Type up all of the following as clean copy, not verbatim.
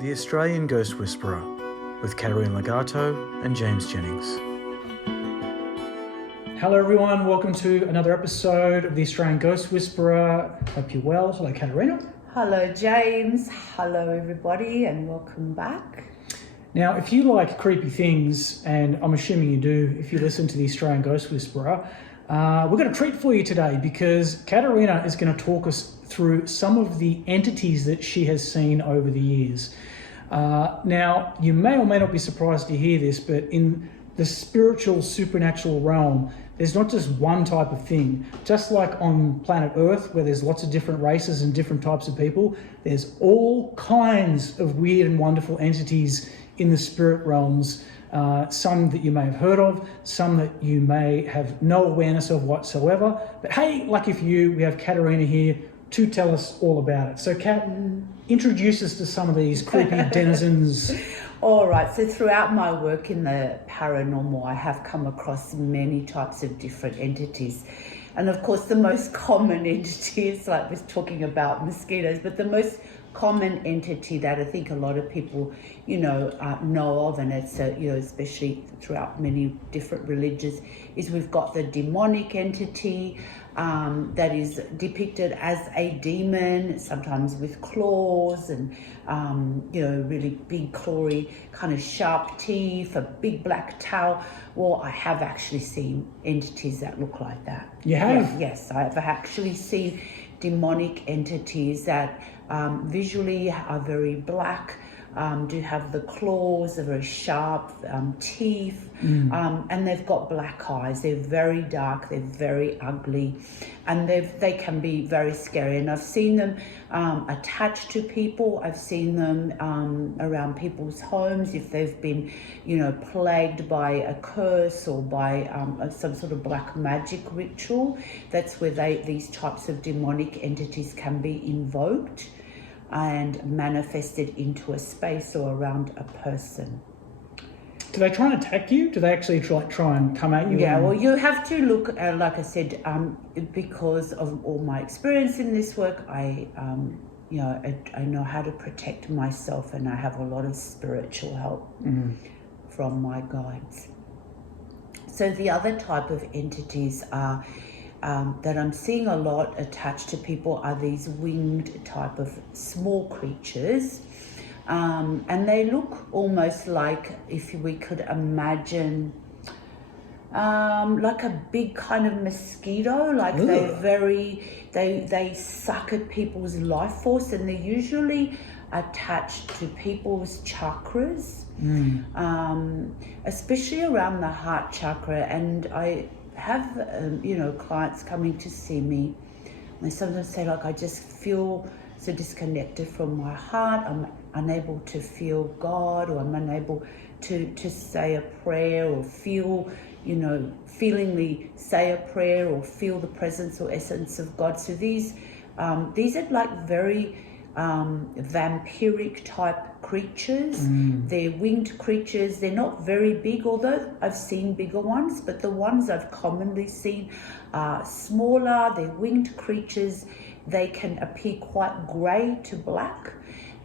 The Australian Ghost Whisperer with Caterina and James Jennings. Hello everyone, welcome to another episode of the Australian Ghost Whisperer. Hope you're well. Hello Caterina. Hello James. Hello everybody and welcome back. Now if you like creepy things, and I'm assuming you do if you listen to the Australian Ghost Whisperer, we've got a treat for you today because Caterina is going to talk us through some of the entities that she has seen over the years. Now, you may or may not be surprised to hear this, but in the spiritual, supernatural realm, there's not just one type of thing. Just like on planet Earth, where there's lots of different races and different types of people, there's all kinds of weird and wonderful entities in the spirit realms. Some that you may have heard of, some that you may have no awareness of whatsoever. But hey, lucky for you, we have Caterina here to tell us all about it. So Kat, introduce us to some of these creepy denizens. All right, so throughout my work in the paranormal, I have come across many types of different entities. And of course, the most common entity is like we're talking about mosquitoes, but the most common entity that I think a lot of people, know of, and it's, especially throughout many different religions, is we've got the demonic entity, that is depicted as a demon, sometimes with claws and, really big clawy, kind of sharp teeth, a big black tail. Well, I have actually seen entities that look like that. You have? Yes, I have actually seen demonic entities that visually are very black, do have the claws, the very sharp teeth, and they've got black eyes. They're very dark, they're very ugly, and they can be very scary. And I've seen them attached to people. I've seen them around people's homes if they've been, plagued by a curse or by some sort of black magic ritual. That's where these types of demonic entities can be invoked and manifested into a space or around a person. Do they try and attack you? Do they actually try and come at you? Yeah, well, you have to look, like I said, because of all my experience in this work, I know how to protect myself, and I have a lot of spiritual help from my guides. So the other type of entities are that I'm seeing a lot attached to people are these winged type of small creatures, and they look almost like, if we could imagine, like a big kind of mosquito. Like they suck at people's life force, and they're usually attached to people's chakras, especially around the heart chakra. And I have clients coming to see me, and they sometimes say, like, I just feel so disconnected from my heart. I'm unable to feel God, or I'm unable to say a prayer, or feel, feelingly say a prayer, or feel the presence or essence of God. So these are like very vampiric type creatures. They're winged creatures. They're not very big, although I've seen bigger ones, but the ones I've commonly seen are smaller. They're winged creatures. They can appear quite grey to black,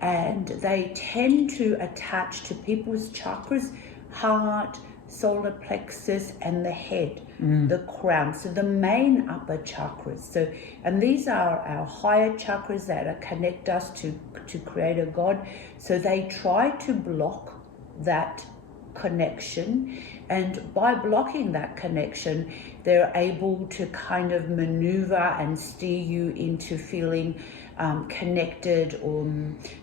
and they tend to attach to people's chakras, heart, solar plexus, and the head, the crown, so the main upper chakras. So, and these are our higher chakras that connect us to Creator God. So they try to block that connection, and by blocking that connection, they're able to kind of maneuver and steer you into feeling connected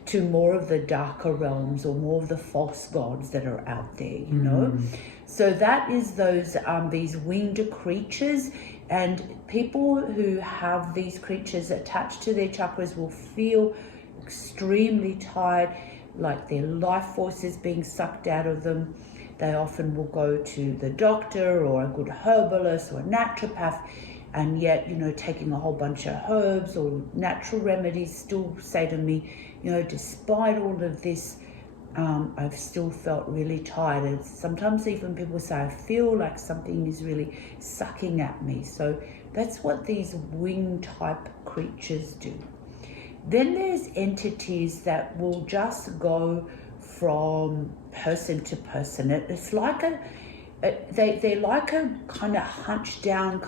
to more of the darker realms, or more of the false gods that are out there, So that is these winged creatures, and people who have these creatures attached to their chakras will feel extremely tired, like their life force is being sucked out of them. They often will go to the doctor or a good herbalist or a naturopath, and yet, taking a whole bunch of herbs or natural remedies, still say to me, despite all of this, I've still felt really tired. And sometimes even people say, I feel like something is really sucking at me. So that's what these wing type creatures do. Then there's entities that will just go from person to person. It's like they're like a kind of hunched down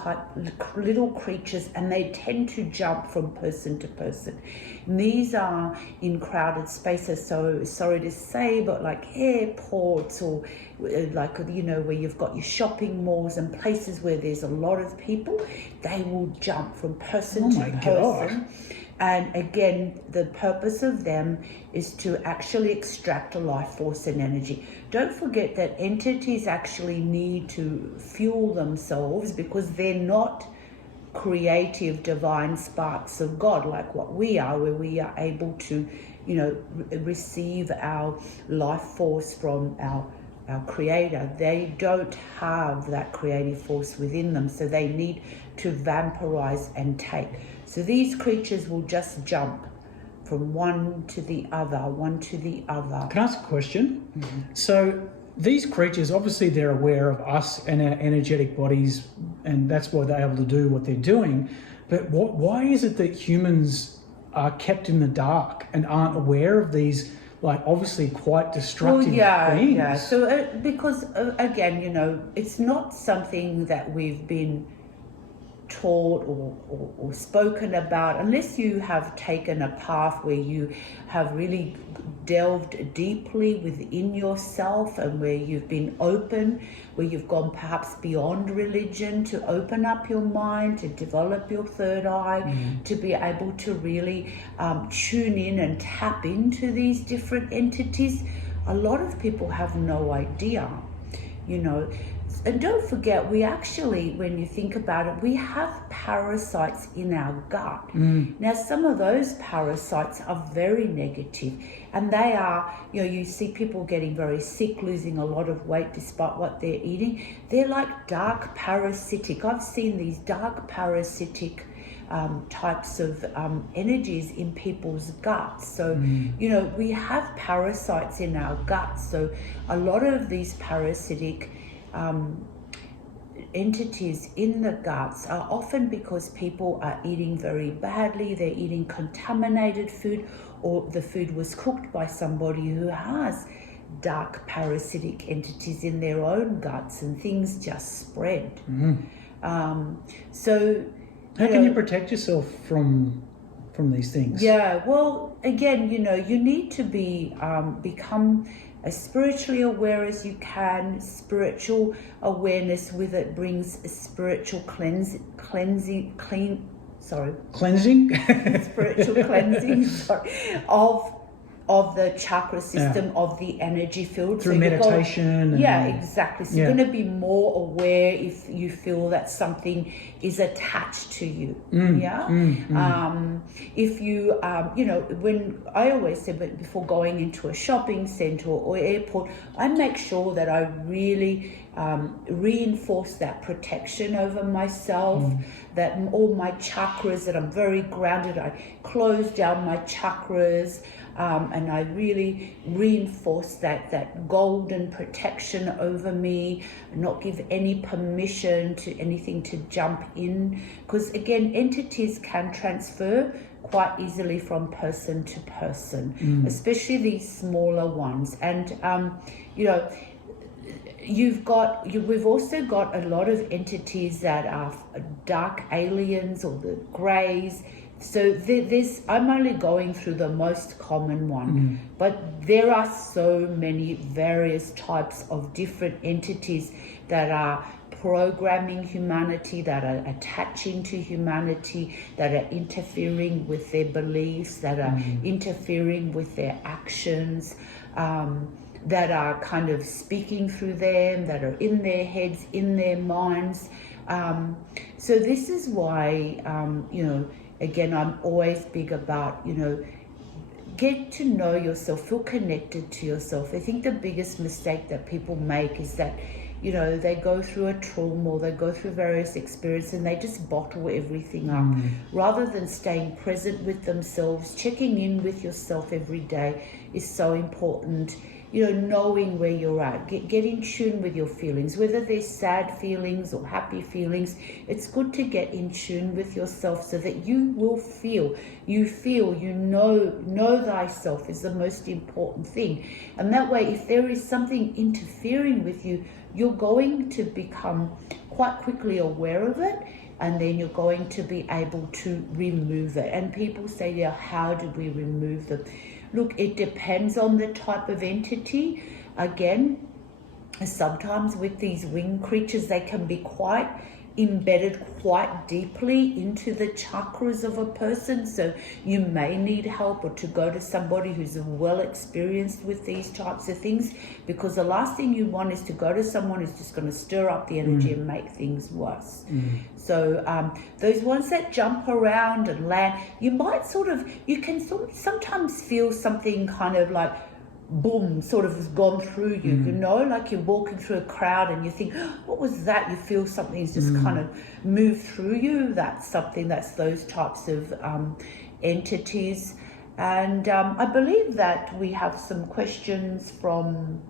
little creatures, and they tend to jump from person to person. And these are in crowded spaces, so sorry to say, but like airports or like, where you've got your shopping malls and places where there's a lot of people, they will jump from person to person. And again, the purpose of them is to actually extract a life force and energy. Don't forget that entities actually need to fuel themselves, because they're not creative divine sparks of God like what we are, where we are able to, receive our life force from our creator. They don't have that creative force within them, so they need to vampirize and take. So these creatures will just jump from one to the other, one to the other. Can I ask a question? So these creatures, obviously they're aware of us and our energetic bodies, and that's why they're able to do what they're doing. But why is it that humans are kept in the dark and aren't aware of these, like, obviously quite destructive things? Yeah. So because again, it's not something that we've been taught or spoken about, unless you have taken a path where you have really delved deeply within yourself, and where you've been open, where you've gone perhaps beyond religion to open up your mind, to develop your third eye, to be able to really tune in and tap into these different entities. A lot of people have no idea, And don't forget, we actually, when you think about it, we have parasites in our gut. Now, some of those parasites are very negative, and they are, you see people getting very sick, losing a lot of weight despite what they're eating. They're like dark parasitic. I've seen these dark parasitic types of energies in people's guts. So, we have parasites in our guts. So a lot of these parasitic entities in the guts are often because people are eating very badly, they're eating contaminated food, or the food was cooked by somebody who has dark parasitic entities in their own guts, and things just spread. So how can you protect yourself from these things? Yeah, well, again, you need to become as spiritually aware as you can. Spiritual awareness with it brings a spiritual cleansing, spiritual cleansing, of the chakra system, of the energy field. Through meditation. Exactly. So you're going to be more aware if you feel that something is attached to you. If you, when I always say, but before going into a shopping center or airport, I make sure that I really reinforce that protection over myself, that all my chakras, that I'm very grounded. I close down my chakras. And I really reinforce that golden protection over me, and not give any permission to anything to jump in. Because again, entities can transfer quite easily from person to person, especially these smaller ones. And, we've also got a lot of entities that are dark aliens, or the greys. So I'm only going through the most common one, but there are so many various types of different entities that are programming humanity, that are attaching to humanity, that are interfering with their beliefs, that are interfering with their actions, that are kind of speaking through them, that are in their heads, in their minds. So this is why, again, I'm always big about, get to know yourself, feel connected to yourself. I think the biggest mistake that people make is that, they go through a trauma, or they go through various experiences, and they just bottle everything up. Rather than staying present with themselves, checking in with yourself every day, is so important. You know, knowing where you're at, get in tune with your feelings, whether they're sad feelings or happy feelings. It's good to get in tune with yourself so that you will feel, you know thyself is the most important thing. And that way, if there is something interfering with you, you're going to become quite quickly aware of it, and then you're going to be able to remove it. And people say, yeah, how do we remove them? Look, it depends on the type of entity. Again, sometimes with these winged creatures, they can be quite embedded quite deeply into the chakras of a person. So you may need help, or to go to somebody who's well experienced with these types of things, because the last thing you want is to go to someone who's just going to stir up the energy and make things worse. So those ones that jump around and land, you can sometimes feel something kind of like boom, sort of has gone through you, you know, like you're walking through a crowd and you think, oh, what was that? You feel something's just kind of moved through you. That's those types of entities. And I believe that we have some questions from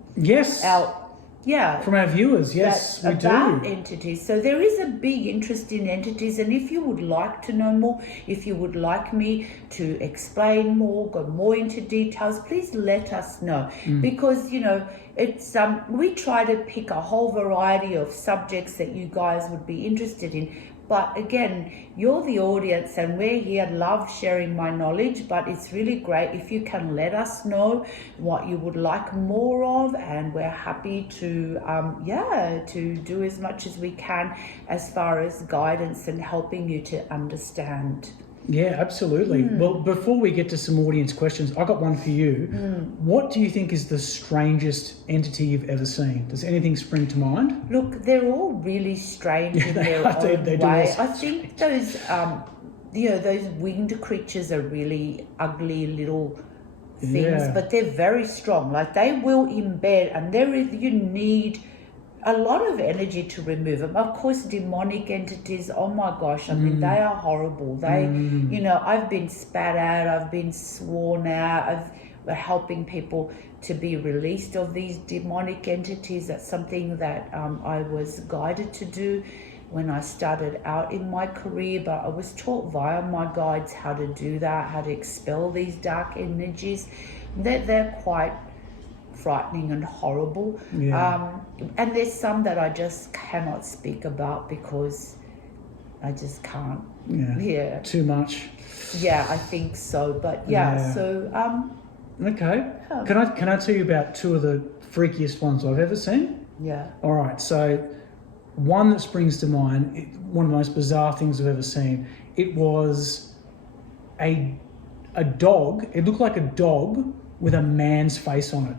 from our viewers. Yes, we do. About entities. So there is a big interest in entities, and if you would like to know more, if you would like me to explain more, go more into details, please let us know. Because, you know, it's we try to pick a whole variety of subjects that you guys would be interested in. But again, you're the audience and we're here. Love sharing my knowledge, but it's really great if you can let us know what you would like more of, and we're happy to to do as much as we can as far as guidance and helping you to understand. Yeah, absolutely. Well, before we get to some audience questions, I got one for you. What do you think is the strangest entity you've ever seen? Does anything spring to mind? Look, they're all really strange in their own way. I think those, those winged creatures are really ugly little things, but they're very strong. Like, they will embed, and you need a lot of energy to remove them. Of course, demonic entities, oh my gosh, I mean, they are horrible. They, I've been spat at, I've been sworn at, we're helping people to be released of these demonic entities. That's something that I was guided to do when I started out in my career, but I was taught via my guides how to do that, how to expel these dark energies. They're quite frightening and horrible. And there's some that I just cannot speak about because I just can't. Too much. Yeah, I think so. But so okay. Can I tell you about two of the freakiest ones I've ever seen? Yeah. All right. So one that springs to mind, one of the most bizarre things I've ever seen. It was a dog. It looked like a dog with a man's face on it.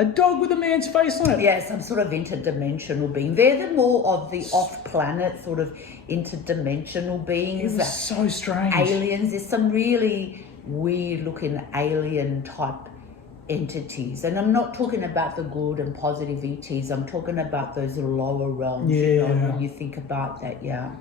A dog with a man's face on it. Yeah, some sort of interdimensional being. They're the more of the off-planet sort of interdimensional beings. It was so strange. Aliens. There's some really weird-looking alien-type entities. And I'm not talking about the good and positive ETs. I'm talking about those lower realms. When you think about that, Yeah,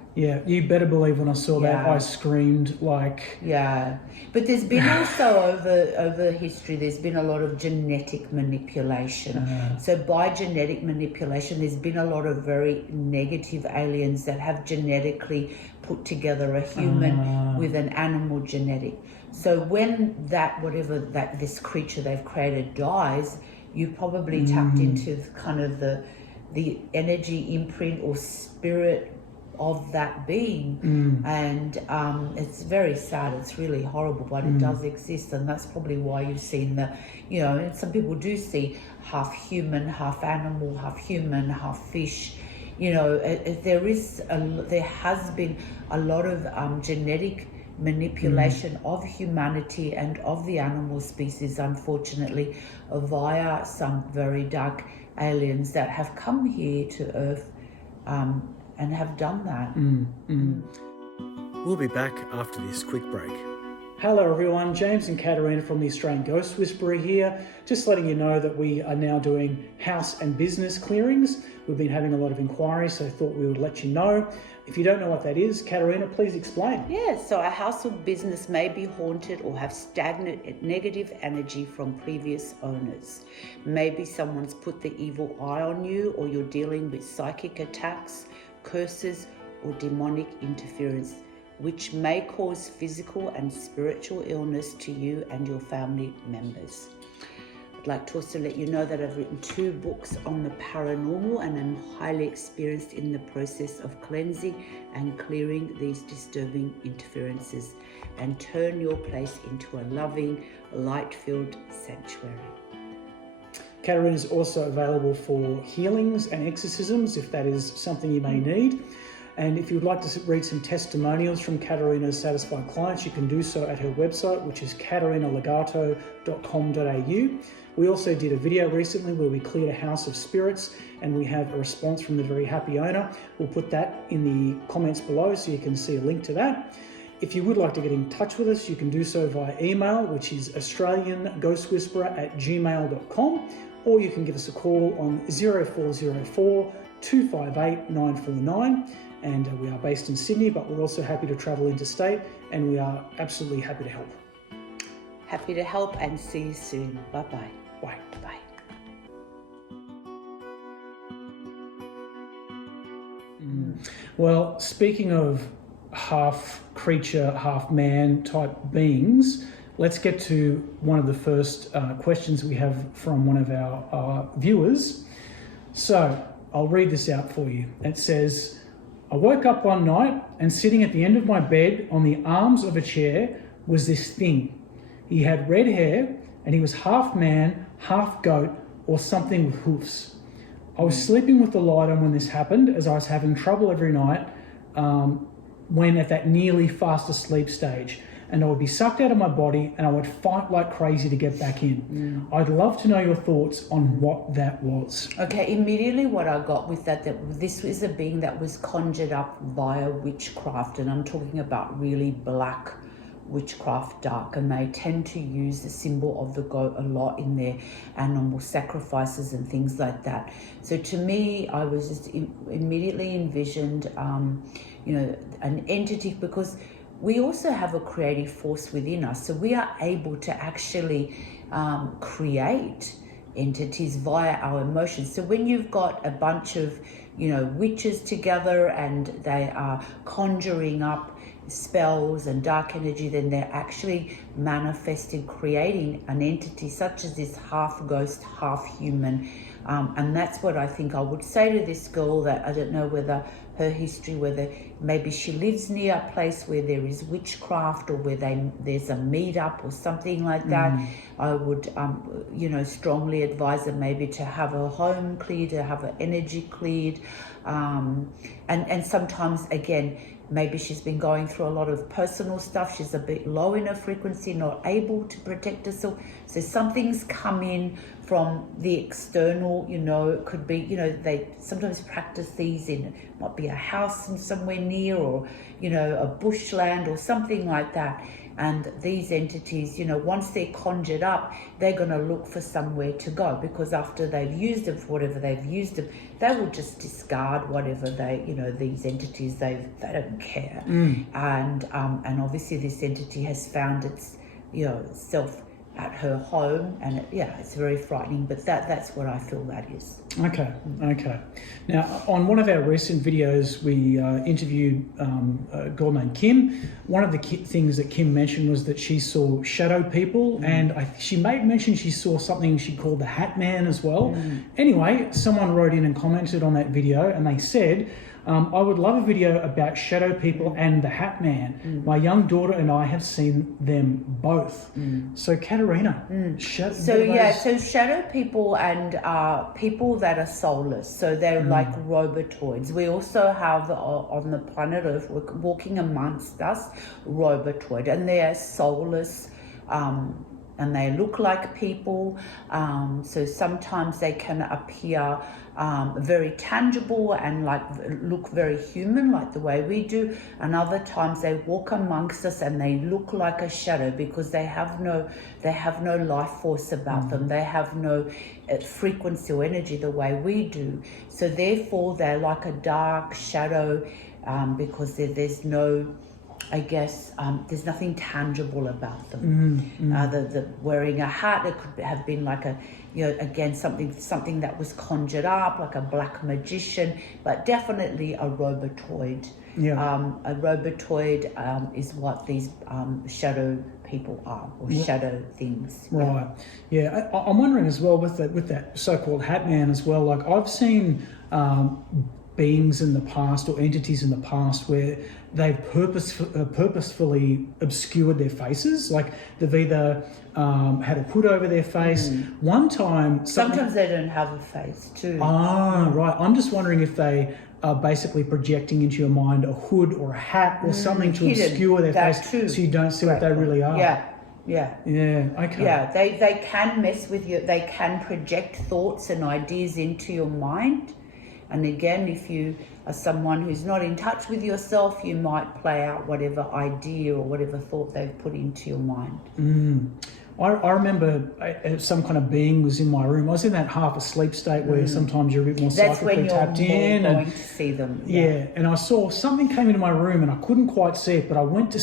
you better believe when I saw that, I screamed like... Yeah. But there's been also over history, there's been a lot of genetic manipulation. So by genetic manipulation, there's been a lot of very negative aliens that have genetically put together a human with an animal genetic. So when this creature they've created dies, you probably tapped into kind of the energy imprint or spirit of that being. And it's very sad, it's really horrible, but it does exist. And that's probably why you've seen and some people do see half human, half animal, half human, half fish. There has been a lot of genetic manipulation of humanity and of the animal species, unfortunately, via some very dark aliens that have come here to Earth and have done that. We'll be back after this quick break. Hello everyone, James and Caterina from the Australian Ghost Whisperer here. Just letting you know that we are now doing house and business clearings. We've been having a lot of inquiries, so I thought we would let you know. If you don't know what that is, Caterina, please explain. Yeah, so a house or business may be haunted or have stagnant negative energy from previous owners. Maybe someone's put the evil eye on you, or you're dealing with psychic attacks, curses, or demonic interference, which may cause physical and spiritual illness to you and your family members. I'd like to also let you know that I've written 2 books on the paranormal, and I'm highly experienced in the process of cleansing and clearing these disturbing interferences and turn your place into a loving, light-filled sanctuary. Caterina is also available for healings and exorcisms if that is something you may need. And if you would like to read some testimonials from Caterina's satisfied clients, you can do so at her website, which is caterinalegato.com.au. We also did a video recently where we cleared a house of spirits, and we have a response from the very happy owner. We'll put that in the comments below so you can see a link to that. If you would like to get in touch with us, you can do so via email, which is australianghostwhisperer@gmail.com, or you can give us a call on 0404 258 949. And we are based in Sydney, but we're also happy to travel interstate, and we are absolutely happy to help. Happy to help, and see you soon. Bye-bye. Bye. Bye. Well, speaking of half creature, half man type beings, let's get to one of the first questions we have from one of our viewers. So I'll read this out for you. It says, I woke up one night and sitting at the end of my bed on the arms of a chair was this thing. He had red hair and he was half man, half goat, or something with hoofs. I was sleeping with the light on when this happened, as I was having trouble every night when at that nearly fast asleep stage. And I would be sucked out of my body and I would fight like crazy to get back in. I'd love to know your thoughts on what that was. Okay, immediately what I got with that this is a being that was conjured up via witchcraft, and I'm talking about really black witchcraft, dark, and they tend to use the symbol of the goat a lot in their animal sacrifices and things like that. So to me, I was just immediately envisioned, an entity, because we also have a creative force within us. So we are able to actually create entities via our emotions. So when you've got a bunch of, witches together and they are conjuring up spells and dark energy, then they're actually manifesting, creating an entity such as this half ghost, half human. And that's what I think I would say to this girl, that I don't know whether her history, whether maybe she lives near a place where there is witchcraft, or where there's a meetup or something like that. I would, strongly advise her maybe to have her home cleared, to have her energy cleared. And sometimes, again, maybe she's been going through a lot of personal stuff. She's a bit low in her frequency, not able to protect herself. So something's come in from the external, it could be, they sometimes practice these in, it might be a house in somewhere near, or, a bushland or something like that. And these entities, once they're conjured up, they're going to look for somewhere to go, because after they've used them for whatever they've used them, they will just discard whatever these entities, they don't care. And obviously this entity has found its, self at her home, and it's very frightening, but that's what I feel that is. Okay. Now, on one of our recent videos, we interviewed a girl named Kim. One of the things that Kim mentioned was that she saw shadow people, and she made mention she saw something she called the Hatman as well. Anyway, someone wrote in and commented on that video, and they said, I would love a video about shadow people and the Hatman. My young daughter and I have seen them both. So, Caterina, so shadow people and people that are soulless. So they're like robotoids. We also have on the planet Earth, walking amongst us, robotoid, and they are soulless and they look like people. So sometimes they can appear very tangible and like look very human, like the way we do, and other times they walk amongst us and they look like a shadow because they have no life force about them. They have no frequency or energy the way we do. So therefore they're like a dark shadow, because there's no, I guess, there's nothing tangible about them. The wearing a hat, it could have been like a, again, something that was conjured up, like a black magician, but definitely a robotoid. A robotoid is what these shadow people are, or shadow things. Right. Yeah. I'm wondering as well with that so-called Hatman as well. Like I've seen beings in the past or entities in the past where they've purposefully obscured their faces. Like they've either had a hood over their face. One time... Sometimes they don't have a face too. Ah, right. I'm just wondering if they are basically projecting into your mind a hood or a hat or something to obscure their face too. So you don't see what they really are. Yeah, okay. Yeah, they can mess with you. They can project thoughts and ideas into your mind. And again, if you are someone who's not in touch with yourself, you might play out whatever idea or whatever thought they've put into your mind. I remember some kind of being was in my room. I was in that half asleep state where sometimes you're a bit more psychically tapped in. That's when you're going to see them. Yeah, and I saw something came into my room and I couldn't quite see it, but I went to,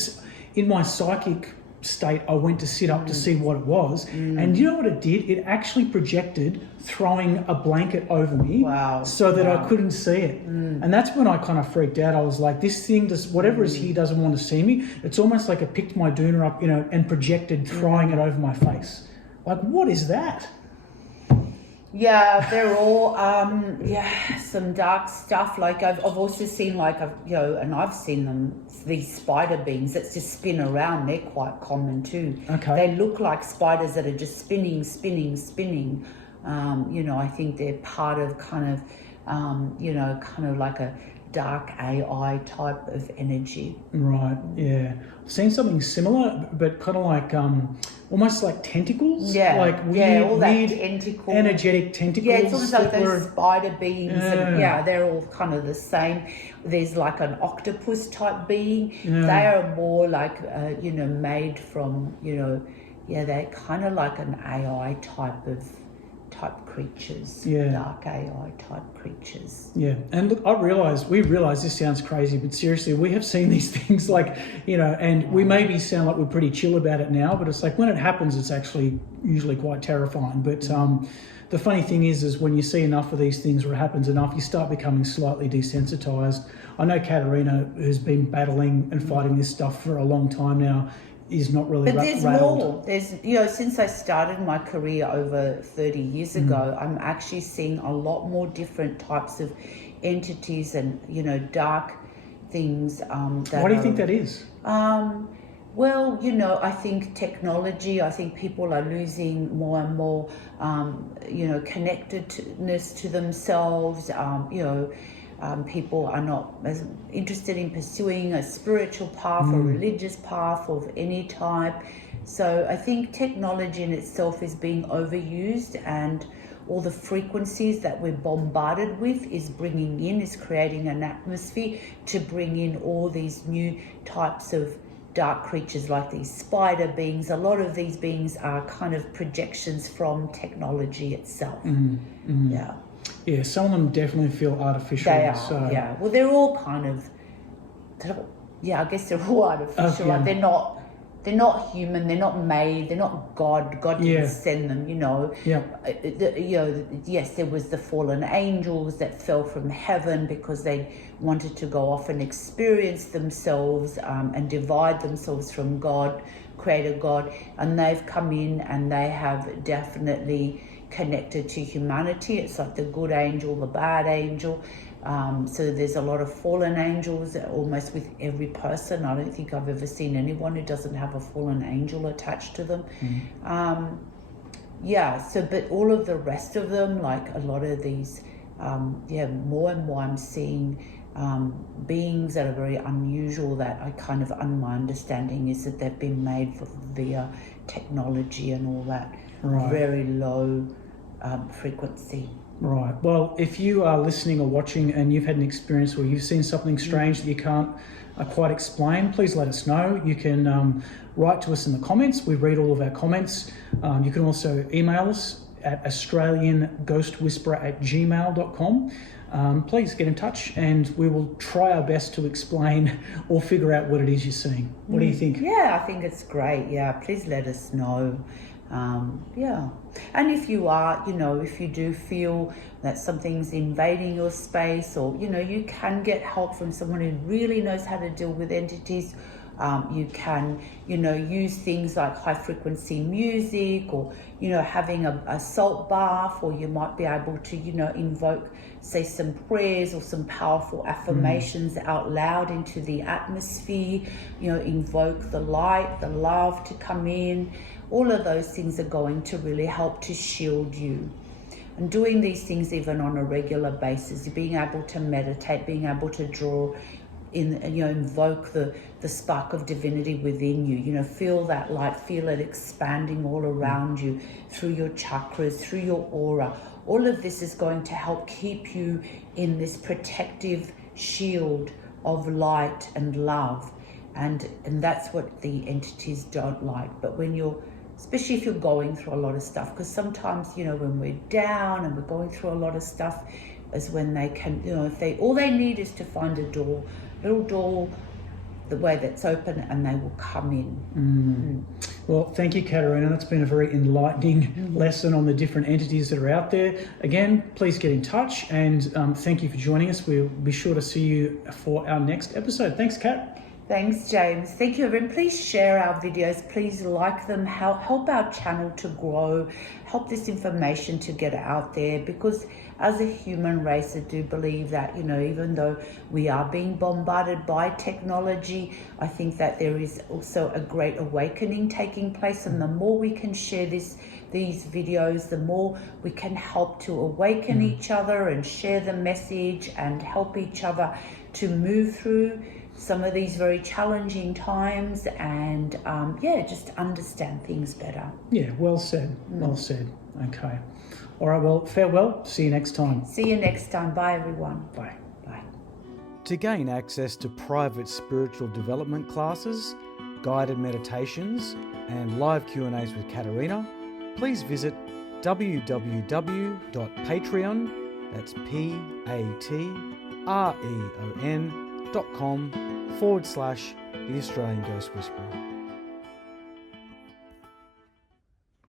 in my psychic state, I went to sit up to see what it was, and you know what it did? It actually projected throwing a blanket over me, so that I couldn't see it. And that's when I kind of freaked out. I was like, this thing does whatever is here doesn't want to see me. It's almost like it picked my doona up, and projected throwing it over my face. Like, what is that? Yeah, they're all some dark stuff. Like I've also seen and I've seen them, these spider beings that just spin around. They're quite common too. Okay. They look like spiders that are just spinning. I think they're part of kind of like a dark AI type of energy. Right. Yeah. I've seen something similar, but kind of like almost like tentacles. Yeah. Like weird tentacle, energetic tentacles. Yeah, it's almost like those spider beings. And, they're all kind of the same. There's like an octopus type being. Yeah. They are more like made from they're kind of like an AI type creatures, dark AI type creatures. Yeah, and look, we realise this sounds crazy, but seriously, we have seen these things and we maybe sound like we're pretty chill about it now, but it's like when it happens, it's actually usually quite terrifying. But the funny thing is when you see enough of these things or it happens enough, you start becoming slightly desensitised. I know Caterina, who's been battling and fighting this stuff for a long time now, is not really rattled. But there's more. There's, since I started my career over 30 years ago, I'm actually seeing a lot more different types of entities and, dark things. Why do you think that is? Well, I think technology, I think people are losing more and more, connectedness to themselves, people are not as interested in pursuing a spiritual path or religious path of any type. So I think technology in itself is being overused, and all the frequencies that we're bombarded with is creating an atmosphere to bring in all these new types of dark creatures like these spider beings. A lot of these beings are kind of projections from technology itself. Yeah. Yeah, some of them definitely feel artificial. They are, yeah. Well, they're all kind of, I guess they're all artificial. Like they're not human. They're not made. They're not God. God didn't send them. Yeah. Yes, there was the fallen angels that fell from heaven because they wanted to go off and experience themselves and divide themselves from God, Creator God, and they've come in and they have definitely connected to humanity. It's like the good angel, the bad angel. So there's a lot of fallen angels almost with every person. I don't think I've ever seen anyone who doesn't have a fallen angel attached to them. But all of the rest of them, like a lot of these, more and more I'm seeing beings that are very unusual, that I kind of, my understanding is that they've been made via technology and all that. Right. Very low frequency. Right. Well, if you are listening or watching and you've had an experience where you've seen something strange that you can't quite explain, please let us know. You can write to us in the comments. We read all of our comments. You can also email us at australianghostwhisperer@gmail.com. Please get in touch and we will try our best to explain or figure out what it is you're seeing. What do you think? Yeah, I think it's great. Yeah, please let us know. Yeah, and if you are, if you do feel that something's invading your space, or you can get help from someone who really knows how to deal with entities. You can, use things like high frequency music, or having a salt bath, or you might be able to invoke, say, some prayers or some powerful affirmations out loud into the atmosphere. Invoke the light, the love to come in. All of those things are going to really help to shield you. And doing these things even on a regular basis, being able to meditate, being able to draw in, invoke the spark of divinity within you, feel that light, feel it expanding all around you, through your chakras, through your aura. All of this is going to help keep you in this protective shield of light and love. And that's what the entities don't like. But especially if you're going through a lot of stuff, because sometimes, when we're down and we're going through a lot of stuff, is when they can, all they need is to find a little door, the way that's open, and they will come in. Well, thank you, Caterina. That's been a very enlightening lesson on the different entities that are out there. Again, please get in touch, and thank you for joining us. We'll be sure to see you for our next episode. Thanks, Kat. Thanks, James. Thank you, everyone. Please share our videos. Please like them. Help our channel to grow. Help this information to get out there, because as a human race, I do believe that, even though we are being bombarded by technology, I think that there is also a great awakening taking place. And the more we can share these videos, the more we can help to awaken each other and share the message and help each other to move through some of these very challenging times, and just understand things better. Yeah, well said. Well said. Okay. All right, well, farewell. See you next time. See you next time. Bye, everyone. Bye. Bye. To gain access to private spiritual development classes, guided meditations, and live Q&As with Caterina, please visit www.patreon, that's patreon.com/The Australian Ghost Whisperer.